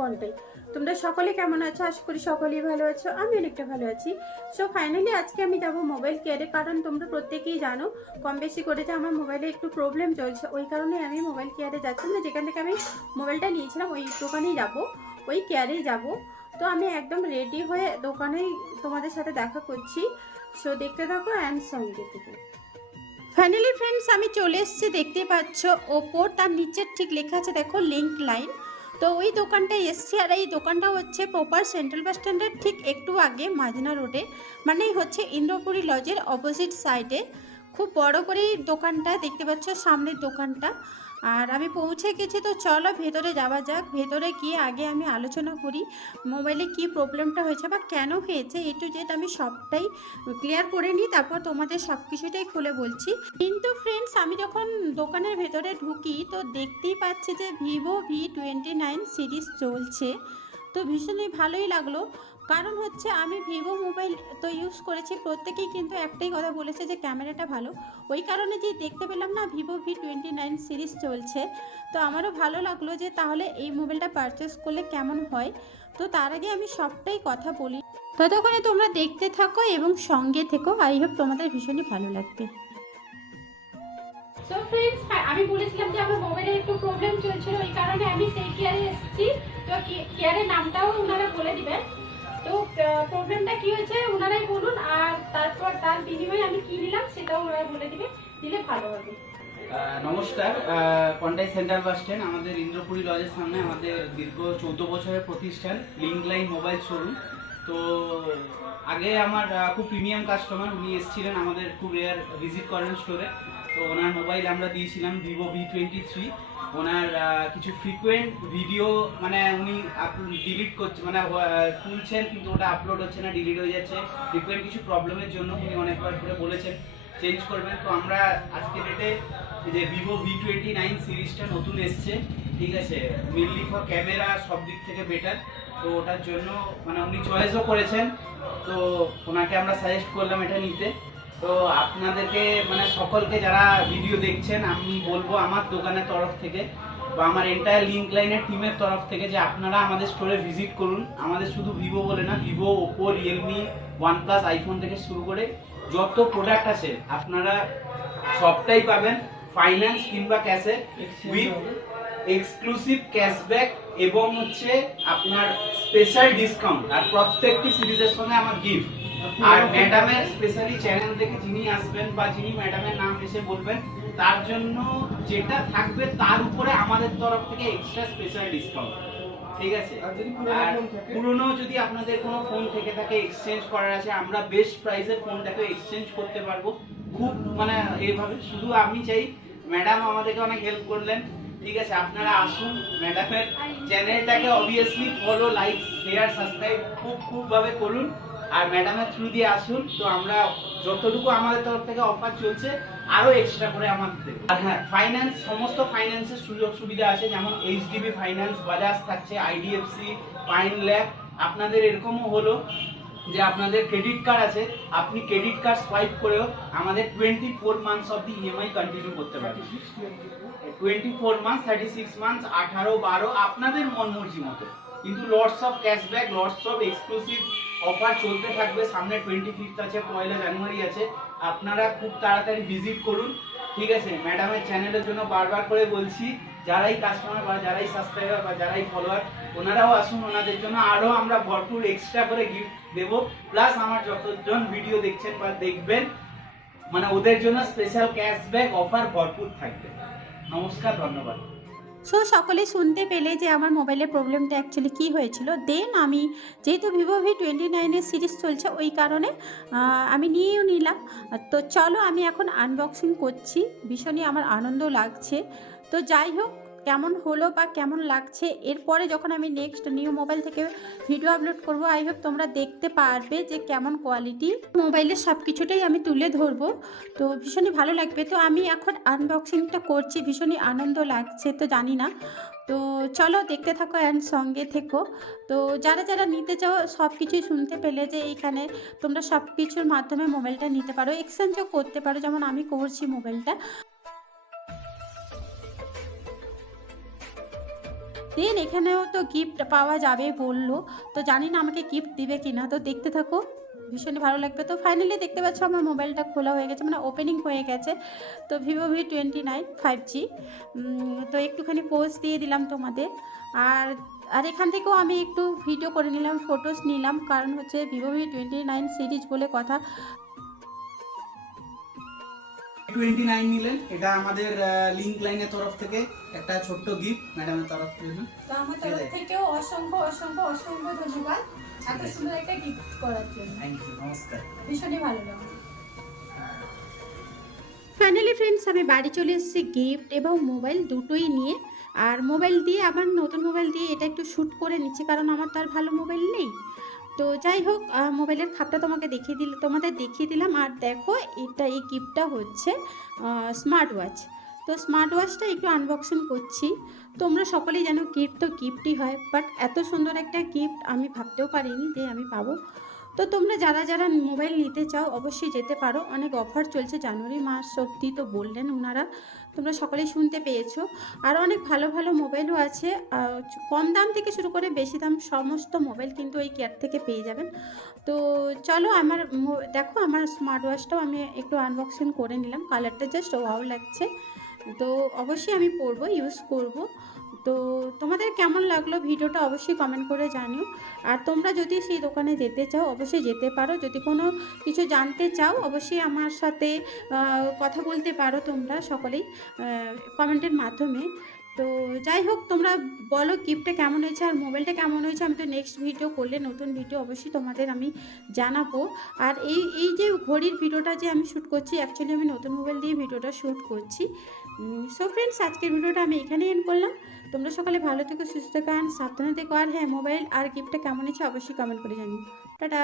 Content তোমরা সকলে কেমন আছো? আশা করি সকলেই ভালো আছো। আমি অনেকটা ভালো আছি। সো ফাইনালি আজকে আমি যাব মোবাইল কেয়ারে কারণ তোমরা প্রত্যেকেই জানো কম বেশি করে যে আমার মোবাইলে একটু প্রবলেম চলছে। ওই কারণে আমি মোবাইল কেয়ারে যাচ্ছি না। যেখান থেকে আমি মোবাইলটা নিয়েছিলাম, ওই দোকানেই যাব। ওই কেয়ারেই যাব। তো আমি একদম রেডি হয়ে দোকানেই তোমাদের সাথে দেখা করছি। সো দেখতে থাকো অ্যান্ড সঙ্গে থেকে ফাইনালি ফ্রেন্ডস আমি চলে এসেছি। দেখতে পাচ্ছ, ওপর, তার নিচের ঠিক লেখা আছে, দেখো লিঙ্ক লাইন তো ওই দোকানটায় এসছি আর এই দোকানটা হচ্ছে প্রপার সেন্ট্রাল বাস স্ট্যান্ডের ঠিক একটু আগে মাজনা রোডে মানে হচ্ছে ইন্দ্রপুরী লজের অপোজিট সাইডে খুব বড় করেই দোকানটা দেখতে পাচ্ছ সামনের দোকানটা। আর আমি পৌঁছে গেছি, তো চলো ভেতরে যাওয়া যাক। ভেতরে গিয়ে আগে আমি আলোচনা করি, মোবাইলে কি প্রবলেমটা হয়েছে বা কেন হয়েছে এ টু জেড আমি সবটাই ক্লিয়ার করে নিই, তারপর তোমাদের সব কিছুটাই খুলে বলছি। কিন্তু ফ্রেন্ডস আমি যখন দোকানের ভেতরে ঢুকি, তো দেখতেই পাচ্ছি যে Vivo V twenty nine series চলছে। তো ভীষণই ভালোই লাগল। কারণ হচ্ছে আমি ভিভো মোবাইল তো ইউজ করেছি, প্রত্যেকেই কিন্তু একটাই কথা বলেছে যে ক্যামেরাটা ভালো। ওই কারণে যে দেখতে পেলাম না Vivo V twenty nine series চলছে। তো আমারও ভালো লাগল যে তাহলে এই মোবাইলটা পারচেস করলে কেমন হয়। তো তার আগে আমি সবটাই কথা বলি। ততক্ষণে তোমরা দেখতে থাকো এবং সঙ্গে থেকো। আই হোপ তোমাদের ভীষণই ভালো লাগবে। সো ফ্রেন্ডস আমি বলেছিলাম যে আমার মোবাইলে একটু প্রবলেম চলছিল, ওই কারণে আমি সেই কেয়ারে এসেছি। তো কেয়ারের নামটাও ওনারা বলে দিবেন। তো প্রবলেমটা কি হয়েছে ওনারাই বলুন, আর তারপর তার বিনিময়ে আমি কি নিলাম সেটাও ওনারা বলে দিবে, দিলে ভালো হবে। নমস্কার কন্টাই সেন্ট্রাল বাস স্ট্যান্ড, আমাদের ইন্দ্রপুরী লজের সামনে আমাদের দীর্ঘ চৌদ্দ বছরের প্রতিষ্ঠান লিঙ্ক লাইন মোবাইল শোরুম তো, আগে আমার খুব প্রিমিয়াম কাস্টমার উনি এসেছিলেন আমাদের খুব রেয়ার ভিজিট করেন স্টোরে তো ওনার মোবাইল আমরা দিয়েছিলাম ভিভো ভি টোয়েন্টি থ্রি ওনার কিছু ফ্রিকোয়েন্ট ভিডিও মানে উনি ডিলিট করছে মানে তুলছেন কিন্তু ওটা আপলোড হচ্ছে না ডিলিট হয়ে যাচ্ছে। ফ্রিকোয়েন্ট কিছু প্রবলেমের জন্য উনি অনেকবার করে বলেছেন চেঞ্জ করবেন। তো আমরা আজকে ডেটে যে ভিভো ভি টোয়েন্টি নাইন সিরিজটা নতুন এসছে, ঠিক আছে? মেনলি ফর ক্যামেরা সব দিক থেকে বেটার তো ওটার জন্য মানে উনি চয়েসও করেছেন। তো ওনাকে আমরা সাজেস্ট করলাম এটা নিতে। তো আপনাদেরকে মানে সকলকে যারা ভিডিও দেখছেন আমি বলব আমার দোকানের তরফ থেকে বা আমার এন্টায়ার লিঙ্ক লাইনের টিমের তরফ থেকে যে আপনারা আমাদের স্টোরে ভিজিট করুন। আমাদের শুধু ভিভো বলে না Vivo Oppo Realme OnePlus iPhone থেকে শুরু করে যত প্রোডাক্ট আছে আপনারা সবটাই পাবেন ফাইন্যান্স কিংবা ক্যাশে উইথ এক্সক্লুসিভ ক্যাশব্যাক এবং হচ্ছে আপনার স্পেশাল ডিসকাউন্ট আর প্রত্যেকটি সিরিজের সঙ্গে আমার গিফট আর ম্যাডামের স্পেশালি চ্যানেল থেকে যিনি আসবেন বা যিনি ম্যাডামের নাম এসে বলবেন তার জন্য যেটা থাকবে তার উপরে আমাদের তরফ থেকে এক্সট্রা স্পেশাল ডিসকাউন্ট ঠিক আছে? আর পুরনো যদি আপনাদের কোনো ফোন থেকে থাকে এক্সচেঞ্জ করার আছে আমরা বেস্ট প্রাইসে ফোনটাকে এক্সচেঞ্জ করতে পারব। খুব মানে এইভাবে শুধু আমি চাই ম্যাডাম আমাদেরকে অনেক হেল্প করলেন। ঠিক আছে? আপনারা আসুন ম্যাডামের চ্যানেলটাকে obviously follow like share subscribe খুব খুব ভাবে করুন। আর ম্যাডামের থ্রু দিয়ে আসুন তো আমরা যতটুকু আমাদের তরফ থেকে অফার চলছে আরও এক্সট্রা করে আমাদের দেবে। আর হ্যাঁ ফাইন্যান্স সমস্ত ফাইন্যান্সের সুযোগ সুবিধা আছে যেমন এইচডিবি ফাইন্যান্স বাজাজ থাকছে আইডিএফসি পাইন ল্যাব আপনাদের এরকমও হলো যে আপনাদের ক্রেডিট কার্ড আছে আপনি ক্রেডিট কার্ড সোয়াইপ করেও আমাদের twenty four months of the EMI continue করতে পারেন twenty four months thirty six months আঠারো বারো আপনাদের মন মর্জি মতো। কিন্তু lots of cashback lots of exclusive offer চলতে থাকবে। সামনে টোয়েন্টি ফিফথ আছে, পয়লা জানুয়ারি আছে। আপনারা খুব তাড়াতাড়ি ভিজিট করুন। ঠিক আছে? ম্যাডামের চ্যানেলের জন্য বারবার করে বলছি, যারাই কাস্টমার বা যারাই সাবস্ক্রাইবার বা যারাই ফলোয়ার ওনারাও আসুন ওনাদের জন্য। আরও আমরা ভরপুর এক্সট্রা করে গিফট দেবো। প্লাস আমার যতজন ভিডিও দেখছেন বা দেখবেন মানে ওদের জন্য স্পেশাল ক্যাশব্যাক অফার ভরপুর থাকবে। নমস্কার, ধন্যবাদ। সো সকলে শুনতে পেলে যে আমার মোবাইলের প্রবলেমটা অ্যাকচুয়ালি কী হয়েছিল। দেন আমি যেহেতু ভিভো ভি টোয়েন্টি নাইনের সিরিজ চলছে, ওই কারণে আমি নিয়েও নিলাম। তো চলো আমি এখন আনবক্সিং করছি। ভীষণই আমার আনন্দ লাগছে। তো যাই হোক কেমন হলো বা কেমন লাগছে? এরপরে যখন আমি নেক্সট নিউ মোবাইল থেকে ভিডিও আপলোড করব আই হোপ তোমরা দেখতে পারবে যে কেমন কোয়ালিটি মোবাইলের সব কিছুটাই আমি তুলে ধরবো। তো ভীষণই ভালো লাগবে। তো আমি এখন আনবক্সিংটা করছি। ভীষণই আনন্দ লাগছে তো জানি না। তো চলো দেখতে থাকো অ্যান্ড সঙ্গে থেকো। তো যারা যারা নিতে চাও সব কিছুই শুনতে পেলে যে এইখানে তোমরা সব কিছুর মাধ্যমে মোবাইলটা নিতে পারো। এক্সচেঞ্জও করতে পারো। যেমন আমি করছি মোবাইলটা দেন এখানেও তো গিফট পাওয়া যাবে বলল। তো জানি না আমাকে গিফট দিবে কি না তো দেখতে থাকো। ভীষণই ভালো লাগবে। তো ফাইনালি দেখতে পাচ্ছ আমার মোবাইলটা খোলা হয়ে গেছে মানে ওপেনিং হয়ে গেছে। তো Vivo V twenty nine five G তো একটুখানি পোস্ট দিয়ে দিলাম তোমাদের। আর আর এখান থেকেও আমি একটু ভিডিও করে নিলাম ফটোস নিলাম। কারণ হচ্ছে Vivo V twenty nine series বলে কথা। টোয়েন্টি নাইন নিলেন। এটা আমাদের লিঙ্ক লাইনের তরফ থেকে একটা ছোট্ট গিফট ম্যাডামের তরফ থেকে। তো আমার তরফ থেকেও অসংখ্য অসংখ্য অসংখ্য ধন্যবাদ। এত সুন্দর একটা গিফট করার জন্য। থ্যাংক ইউ নমস্কার। ভীষণই ভালো লাগল। ফাইনালি ফ্রেন্ডস আমি বাড়ি চলে এসেছি গিফট এবং মোবাইল দুটোই নিয়ে। আর মোবাইল দিয়ে আবার নতুন মোবাইল দিয়ে এটা একটু শ্যুট করে নিচ্ছি কারণ আমার তো আর ভালো মোবাইল নেই। তো যাই হোক মোবাইলের খাপটা তোমাকে দেখিয়ে দিল, তোমাদের দেখিয়ে দিলাম। আর দেখো, এটা এই গিফটটা হচ্ছে স্মার্ট ওয়াচ তো স্মার্ট ওয়াচটা একটু আনবক্সিং করছি। তোমরা সকলেই জানো গিফট তো গিফটই হয় বাট এত সুন্দর একটা গিফট আমি ভাবতেও পারিনি যে আমি পাবো। তো তোমরা যারা যারা মোবাইল নিতে চাও, অবশ্যই যেতে পারো। অনেক অফার চলছে জানুয়ারি মাস অবধি তো বললেন ওনারা তোমরা সকলেই শুনতে পেয়েছ। আর অনেক ভালো ভালো মোবাইলও আছে। কম দাম থেকে শুরু করে বেশি দাম সমস্ত মোবাইল কিন্তু এই কেয়ার থেকে পেয়ে যাবেন। তো চলো আমার দেখো, আমার স্মার্ট ওয়াচটাও আমি একটু আনবক্সিং করে নিলাম। কালারটা জাস্ট ওয়াও লাগছে। তো অবশ্যই আমি পরবো ইউজ করব। তো তোমাদের কেমন লাগল ভিডিওটা অবশ্যই কমেন্ট করে জানিও। আর তোমরা যদি সেই দোকানে যেতে চাও, অবশ্যই যেতে পারো। যদি কোনো কিছু জানতে চাও, অবশ্যই আমার সাথে কথা বলতে পারো তোমরা সকলেই কমেন্টের মাধ্যমে। তো যাই হোক, তোমরা বলো গিফটটা কেমন হয়েছে আর মোবাইলটা কেমন হয়েছে? আমি তো নেক্সট ভিডিও করলে নতুন ভিডিও অবশ্যই তোমাদের আমি জানাব। আর এই এই যে ঘড়ির ভিডিওটা যে আমি শ্যুট করছি অ্যাকচুয়ালি আমি নতুন মোবাইল দিয়ে ভিডিওটা শ্যুট করছি। সো ফ্রেন্ডস আজকের ভিডিওটা আমি এখানে এন্ড করলাম। তোমরা সকালে ভালো থেকো, সুস্থ কান সাবধানে থেকো। আর হ্যাঁ মোবাইল আর গিফটটা কেমন হয়েছে অবশ্যই কমেন্ট করে জানিও। টাটা!